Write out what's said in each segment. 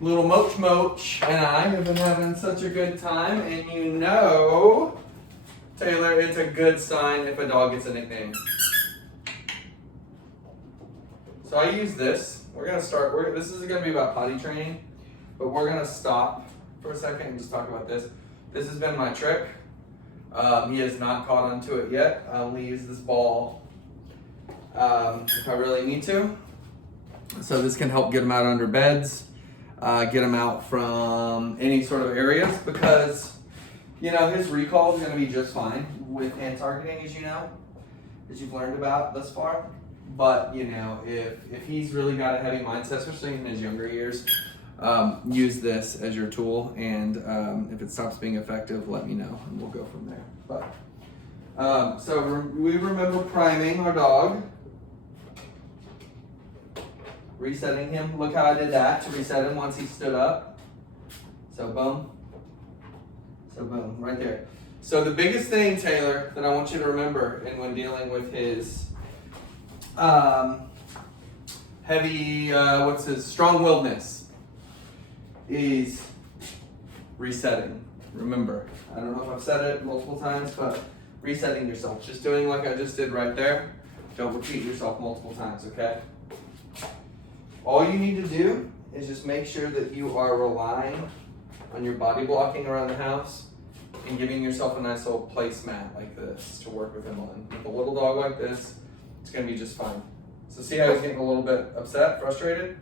Little Moch and I have been having such a good time, and you know, Taylor, it's a good sign if a dog gets a nickname. So I use this. We're gonna start, this is gonna be about potty training, but we're gonna stop for a second and just talk about this. This has been my trick. He has not caught onto it yet. I only use this ball if I really need to. So this can help get him out under beds, get him out from any sort of areas, because you know his recall is going to be just fine with hand targeting, as you know, as you've learned about thus far. But you know, if he's really got a heavy mindset, especially in his younger years, use this as your tool, and if it stops being effective, let me know and we'll go from there. But so we remember priming our dog, resetting him. Look how I did that to reset him once he stood up. So boom, right there. So the biggest thing, Taylor, that I want you to remember, and when dealing with his heavy, strong-willedness, is resetting. Remember, I don't know if I've said it multiple times, but resetting yourself. Just doing like I just did right there. Don't repeat yourself multiple times, okay? All you need to do is just make sure that you are relying on your body blocking around the house and giving yourself a nice little placemat like this to work with him on. With a little dog like this, it's gonna be just fine. So see how he's getting a little bit upset, frustrated?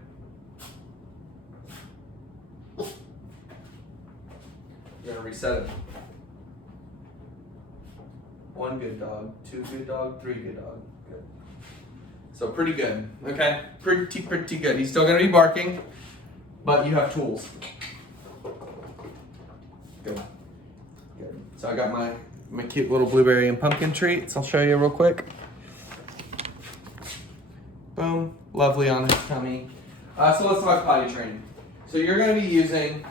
You're gonna reset him. 1 good dog, 2 good dog, 3 good dog. Good. So pretty good, okay? Pretty good. He's still gonna be barking, but you have tools. Good. Good. So I got my cute little blueberry and pumpkin treats. I'll show you real quick. Boom, lovely on his tummy. So let's talk potty training. So you're gonna be using,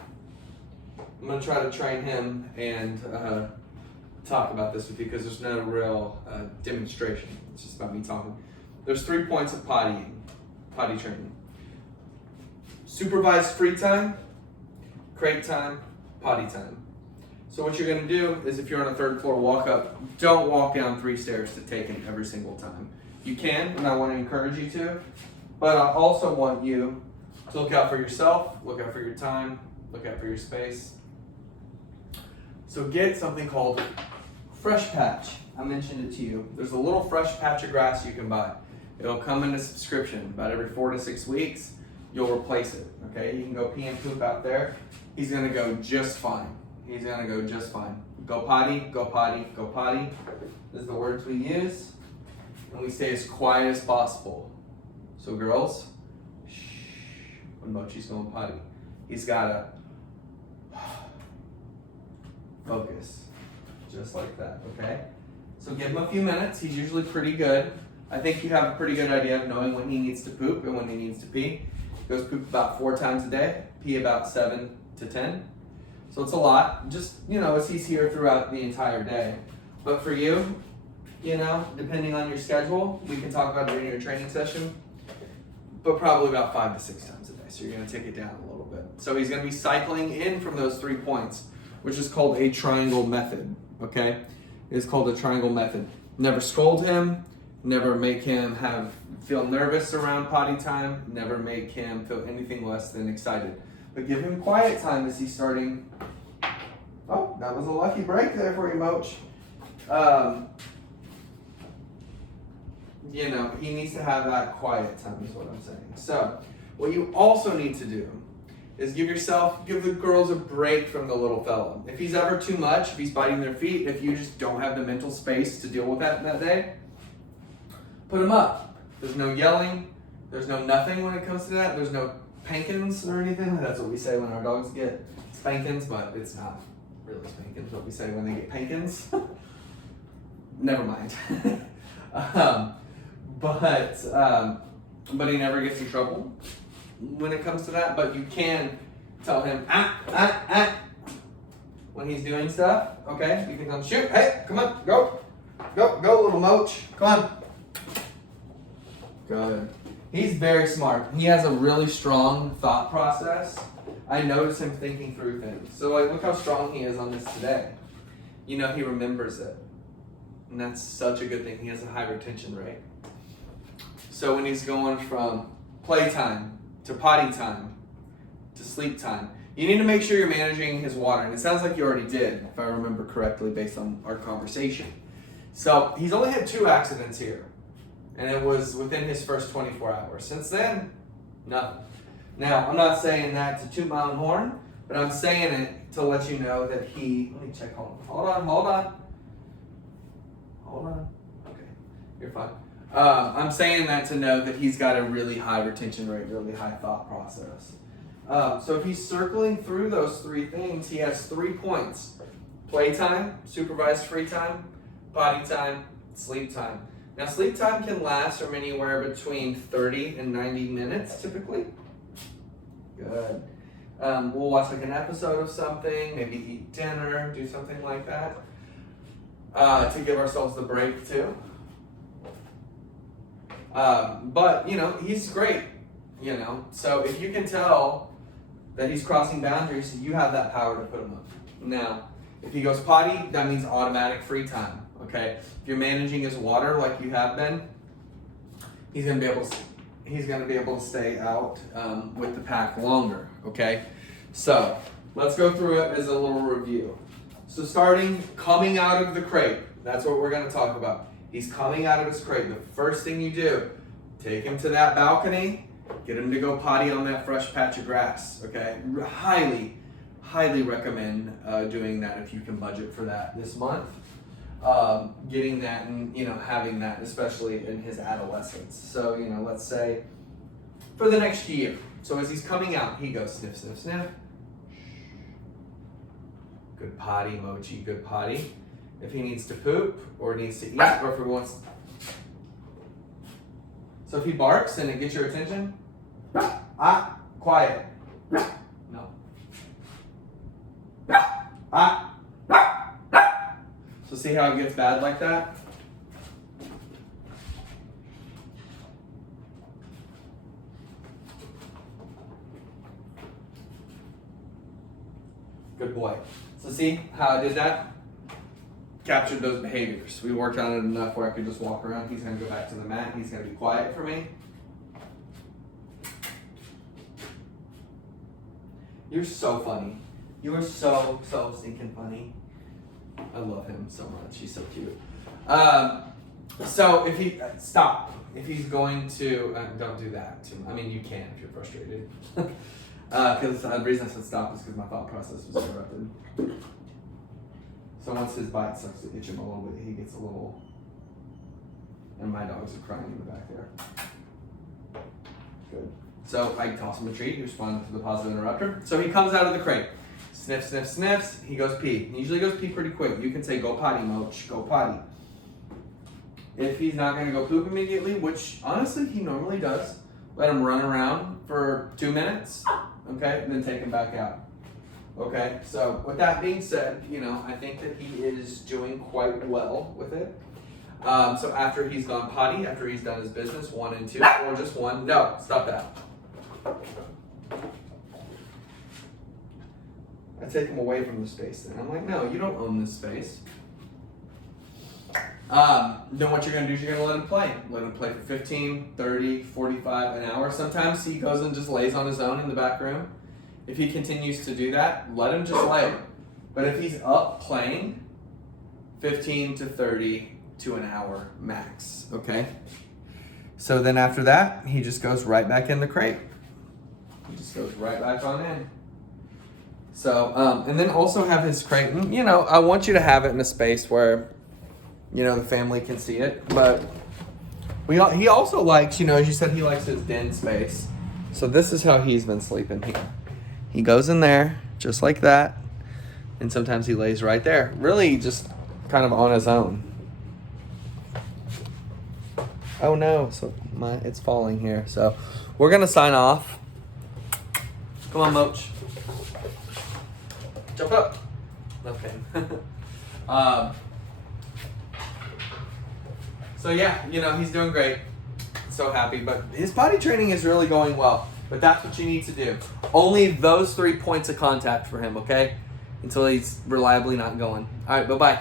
I'm gonna try to train him and talk about this with you because there's no real demonstration. It's just about me talking. There's 3 points of potty training. Supervised free time, crate time, potty time. So what you're gonna do is if you're on a 3rd floor walk up, don't walk down 3 stairs to take him every single time. You can, and I wanna encourage you to, but I also want you to look out for yourself, look out for your time, look out for your space. So get something called Fresh Patch. I mentioned it to you. There's a little fresh patch of grass you can buy. It'll come in a subscription. About every 4 to 6 weeks, you'll replace it, okay? You can go pee and poop out there. He's gonna go just fine. He's gonna go just fine. Go potty, go potty, go potty. These are the words we use. And we stay as quiet as possible. So girls, shh, when Mochi's going potty, he's gotta focus, just like that, okay? So give him a few minutes. He's usually pretty good. I think you have a pretty good idea of knowing when he needs to poop and when he needs to pee. He goes poop about 4 times a day, pee about 7 to 10. So it's a lot, just, you know, as he's here throughout the entire day. But for you, you know, depending on your schedule, we can talk about it in your training session, but probably about 5 to 6 times a day. So you're gonna take it down a little bit. So he's gonna be cycling in from those 3 points, which is called a triangle method, okay? It's called a triangle method. Never scold him, never make him feel nervous around potty time, never make him feel anything less than excited. But give him quiet time as he's starting. Oh, that was a lucky break there for you, Moch. You know, he needs to have that quiet time is what I'm saying. So, what you also need to do is give the girls a break from the little fella. If he's ever too much, if he's biting their feet, if you just don't have the mental space to deal with that day, put him up. There's no yelling, there's no nothing when it comes to that, there's no spankings or anything. That's what we say when our dogs get spankings, but it's not really spankings, what we say when they get pankins. Never mind. But he never gets in trouble when it comes to that, but you can tell him, when he's doing stuff, okay? You can tell him, shoot, hey, come on, go, little Moch, come on. Good. He's very smart. He has a really strong thought process. I notice him thinking through things. So like, look how strong he is on this today. You know, he remembers it. And that's such a good thing. He has a high retention rate. So when he's going from playtime to potty time to sleep time, you need to make sure you're managing his water. And it sounds like you already did, if I remember correctly based on our conversation. So he's only had 2 accidents here. And it was within his first 24 hours. Since then, nothing. Now, I'm not saying that to toot my own horn, but I'm saying it to let you know that let me check, hold on. Okay, you're fine. I'm saying that to know that he's got a really high retention rate, really high thought process. So if he's circling through those 3 things, he has 3 points. Playtime, supervised free time, potty time, sleep time. Now sleep time can last from anywhere between 30 and 90 minutes typically. Good. We'll watch like an episode of something, maybe eat dinner, do something like that, to give ourselves the break too. But you know, he's great, you know, so if you can tell that he's crossing boundaries, you have that power to put him up. Now, if he goes potty, that means automatic free time, okay? If you're managing his water like you have been, he's gonna be able to stay out with the pack longer, okay? So, let's go through it as a little review. So coming out of the crate, that's what we're gonna talk about. He's coming out of his crate. The first thing you do, take him to that balcony, get him to go potty on that fresh patch of grass, okay? Highly recommend doing that if you can budget for that this month. Getting that and, you know, having that, especially in his adolescence. So, you know, let's say for the next year. So as he's coming out, he goes sniff, sniff, sniff. Good potty, Mochi, good potty. If he needs to poop or needs to eat or if he wants. So if he barks and it gets your attention, quiet. No. So see how it gets bad like that? Good boy. So see how I did that? Captured those behaviors. We worked on it enough where I could just walk around. He's gonna go back to the mat. He's gonna be quiet for me. You're so funny. You are so stinking funny. I love him so much. He's so cute. So if he stop, if he's going to don't do that. I mean, you can if you're frustrated. Because the reason I said stop is because my thought process was interrupted. So once his bite starts to itch him a little bit, he gets a little. And my dogs are crying in the back there. Good. So I toss him a treat. He responded to the positive interrupter. So he comes out of the crate. Sniff, sniff, sniffs. He goes pee. He usually goes pee pretty quick. You can say, go potty, Moch. Go potty. If he's not going to go poop immediately, which honestly he normally does, let him run around for 2 minutes, okay, and then take him back out. Okay, so with that being said, you know, I think that he is doing quite well with it. So after he's gone potty, after he's done his business, 1 and 2, or just 1, no, stop that. I take him away from the space then. I'm like, no, you don't own this space. Then what you're going to do is you're going to let him play. Let him play for 15, 30, 45, an hour. Sometimes he goes and just lays on his own in the back room. If he continues to do that, let him just lay. But if he's up playing, 15 to 30 to an hour max, okay? So then after that, he just goes right back in the crate. He just goes right back on in. So, and then also have his crate, and, you know, I want you to have it in a space where, you know, the family can see it, but he also likes, you know, as you said, he likes his den space. So this is how he's been sleeping here. He goes in there, just like that, and sometimes he lays right there. Really just kind of on his own. Oh no, so it's falling here. So we're gonna sign off. Come on, Moch. Jump up. Okay. So yeah, you know, he's doing great. so happy. But his potty training is really going well. But that's what you need to do. Only those 3 points of contact for him, okay? Until he's reliably not going. All right, bye-bye.